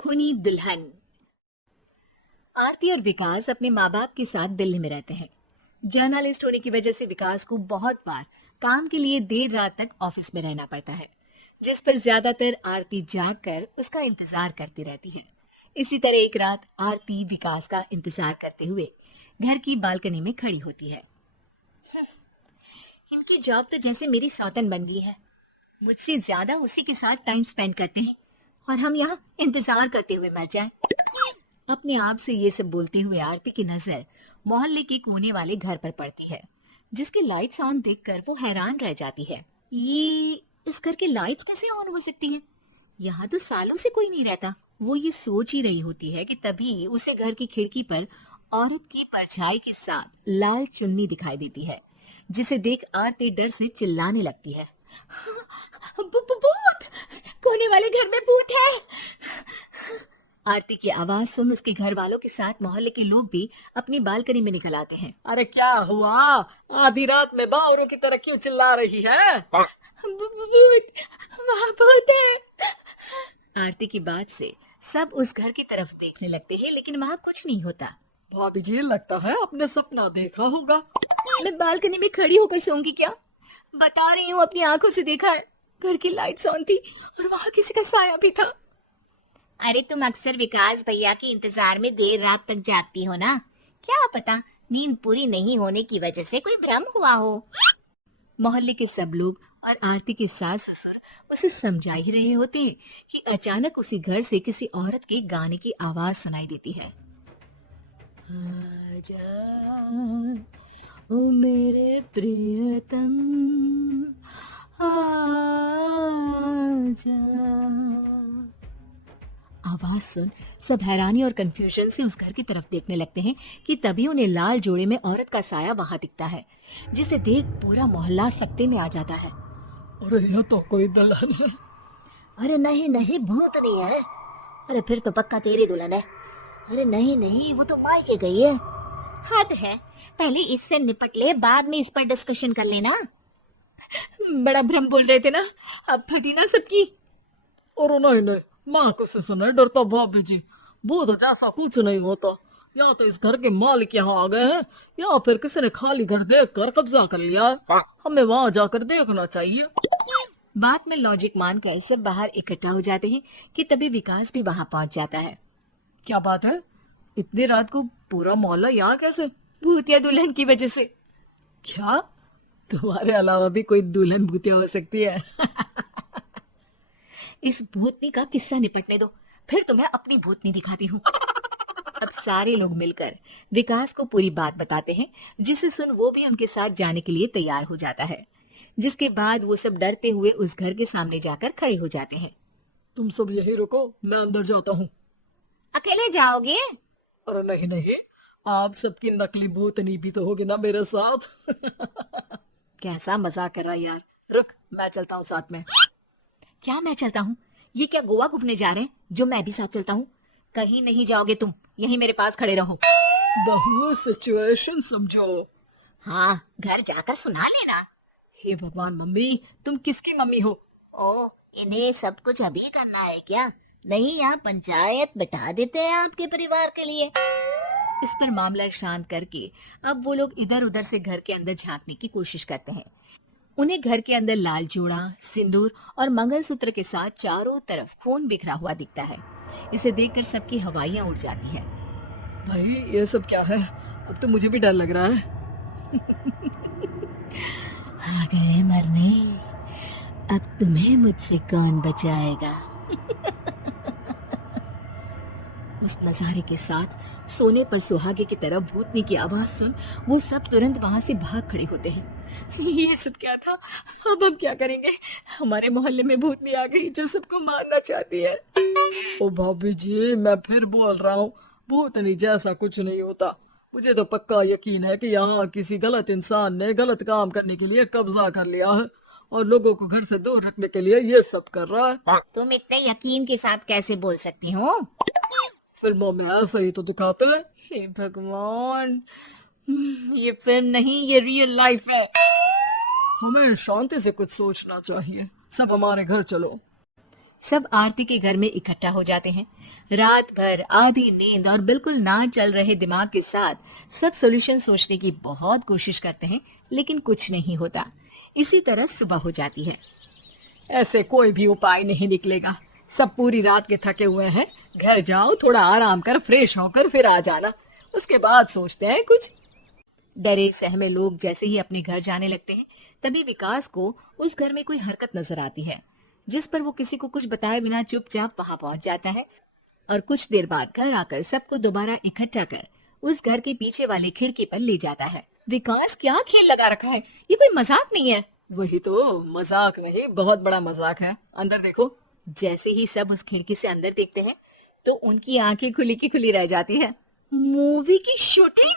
खूनी दुल्हन। आरती और विकास अपने माँ बाप के साथ दिल्ली में रहते हैं। जर्नलिस्ट होने की वजह से विकास को बहुत बार काम के लिए देर रात तक ऑफिस में रहना पड़ता है, जिस पर ज्यादातर आरती जाग कर उसका इंतजार करती रहती है। इसी तरह एक रात आरती विकास का इंतजार करते हुए घर की बालकनी में खड़ी होती है। इनकी जॉब तो जैसे मेरी सौतन बन गई है। मुझसे ज्यादा उसी के साथ टाइम स्पेंड करते हैं और हम यहाँ इंतजार करते हुए मर जाएं। अपने आप से ये सब बोलते हुए आरती की नजर मोहल्ले के कोने वाले घर पर पड़ती है, जिसकी लाइट्स ऑन देखकर वो हैरान रह जाती है। ये इस घर की लाइट्स कैसे ऑन हो सकती हैं? यहाँ तो सालों से कोई नहीं रहता। वो ये सोच ही रही होती है कि तभी उसे घर की खिड़की पर औरत की परछाई के साथ लाल चुन्नी दिखाई देती है, जिसे देख आरती डर से चिल्लाने लगती है। भूत! कोने वाले घर में भूत है! आरती की आवाज सुन उसके घर वालों के साथ मोहल्ले के लोग भी अपनी बालकनी में निकल आते हैं। अरे क्या हुआ? आधी रात में बावरों की तरह क्यों चिल्ला रही है? भूत! वहाँ भूत है! आरती की बात से सब उस घर की तरफ देखने लगते हैं, लेकिन वहाँ कुछ नहीं होता। भाभी जी, लगता है आपने सपना देखा होगा। मैं बालकनी में खड़ी होकर सोऊंगी क्या? बता रही हूँ, अपनी आंखों से देखा है। घर की लाइट्स ऑन थी और वहाँ किसी का साया भी था। अरे तुम अक्सर विकास भैया के इंतजार में देर रात तक जागती हो ना, क्या पता नींद पूरी नहीं होने की वजह से कोई भ्रम हुआ हो। मोहल्ले के सब लोग और आरती के सास ससुर उसे समझा ही रहे होते कि अचानक उसी घर से किसी औरत के गाने की आवाज सुनाई देती है। आजा ओ मेरे प्रियतम, आजा। आवाज सुन सब हैरानी और कंफ्यूजन से उस घर की तरफ देखने लगते हैं कि तभी उन्हें लाल जोड़े में औरत का साया वहां दिखता है, जिसे देख पूरा मोहल्ला सकते में आ जाता है। अरे ये तो कोई दुल्हन है। अरे नहीं नहीं, भूत नहीं है। अरे फिर तो पक्का तेरी दुल्हन है। अरे नहीं नहीं, वो तो मायके गई है। हद है, पहले इससे निपट ले, बाद में इस पर डिस्कशन कर लेना। बड़ा भ्रम बोल रहे थे ना, अब फटी ना सबकी। और नहीं नहीं, माँ को से सुने डरता भाभी जी। भूत जैसा कुछ नहीं होता। या तो इस घर के मालिक यहाँ आ गए हैं, या फिर किसी ने खाली घर देख कर कब्जा कर लिया है। हमें वहां जाकर देखना चाहिए। बात में लॉजिक मानकर सब बाहर इकट्ठा हो जाते हैं कि तभी विकास भी वहां पहुंच जाता है। क्या बात है? इतनी रात को पूरा मोहल्ला यहाँ कैसे? भूतिया दुल्हन की वजह से। क्या तुम्हारे अलावा भी कोई दुल्हन भूतिया हो सकती है? इस भूतनी का किस्सा निपटने दो, फिर तुम्हें अपनी भूतनी दिखाती हूँ। अब सारे लोग मिलकर विकास को पूरी बात बताते हैं, जिसे सुन वो भी उनके साथ जाने के लिए तैयार हो जाता है। जिसके बाद वो सब डरते हुए उस घर के सामने जाकर खड़े हो जाते हैं। तुम सब यही रुको, मैं अंदर जाता हूँ। अकेले जाओगे? अरे नहीं नहीं, आप सबकी नकली भूतनी भी तो होगी ना मेरे साथ। कैसा मजाक कर रहा यार। रुक, मैं चलता हूँ साथ में। क्या मैं चलता हूँ? ये क्या गोवा घूमने जा रहे हैं जो मैं भी साथ चलता हूँ? कहीं नहीं जाओगे तुम, यहीं मेरे पास खड़े रहो। द सिचुएशन समझो। हाँ, घर जाकर सुना लेना। हे भगवान, मम्मी तुम किसकी मम्मी हो? ओ, इन्हें सब कुछ अभी करना है क्या? नहीं, यहाँ पंचायत बिठा देते हैं आपके परिवार के लिए। इस पर मामला शांत करके अब वो लोग इधर उधर से घर के अंदर झांकने की कोशिश करते हैं। उन्हें घर के अंदर लाल जोड़ा, सिंदूर और मंगलसूत्र के साथ चारों तरफ खून बिखरा हुआ दिखता है। इसे देखकर सबकी हवाइयां उड़ जाती हैं। भाई ये सब क्या है? अब तो मुझे भी डर लग रहा है। आ गए मरने, अब तुम्हें मुझसे कौन बचाएगा? उस नजारे के साथ सोने पर सुहागे की तरह भूतनी की आवाज सुन वो सब तुरंत वहां से भाग खड़े होते हैं। ये सब क्या था? अब हम क्या करेंगे? हमारे मोहल्ले में भूतनी आ गई जो सबको मारना चाहती है। ओ भाभी जी, मैं फिर बोल रहा हूँ, भूतनी जैसा कुछ नहीं होता। मुझे तो पक्का यकीन है कि यहाँ किसी गलत इंसान ने गलत काम करने के लिए कब्जा कर लिया है और लोगों को घर से दूर रखने के लिए ये सब कर रहा है। तुम इतने यकीन के साथ कैसे बोल सकती हो? फिल्मों में ऐसा ही तो दिखाते हैं। हे भगवान, ये फिल्म नहीं, ये रियल लाइफ है। हमें शांति से कुछ सोचना चाहिए। सब हमारे घर चलो। सब आरती के घर में इकट्ठा हो जाते हैं। रात भर आधी नींद और बिल्कुल ना चल रहे दिमाग के साथ सब सॉल्यूशन सोचने की बहुत कोशिश करते हैं, लेकिन कुछ नहीं होता। इसी तरह सुबह हो जाती है। ऐसे कोई भी उपाय नहीं निकलेगा। सब पूरी रात के थके हुए हैं। घर जाओ, थोड़ा आराम कर, फ्रेश होकर फिर आ जाना, उसके बाद सोचते हैं कुछ। डरे सहमे लोग जैसे ही अपने घर जाने लगते हैं, तभी विकास को उस घर में कोई हरकत नजर आती है, जिस पर वो किसी को कुछ बताए बिना चुपचाप वहां पहुंच जाता है और कुछ देर बाद घर आकर सबको दोबारा इकट्ठा कर उस घर के पीछे वाली खिड़की पर ले जाता है। विकास, क्या खेल लगा रखा है? ये कोई मजाक नहीं है। वही तो, मजाक नहीं, बहुत बड़ा मजाक है। अंदर देखो। जैसे ही सब उस खिड़की से अंदर देखते हैं तो उनकी आंखें खुली की खुली रह जाती है। मूवी की शूटिंग!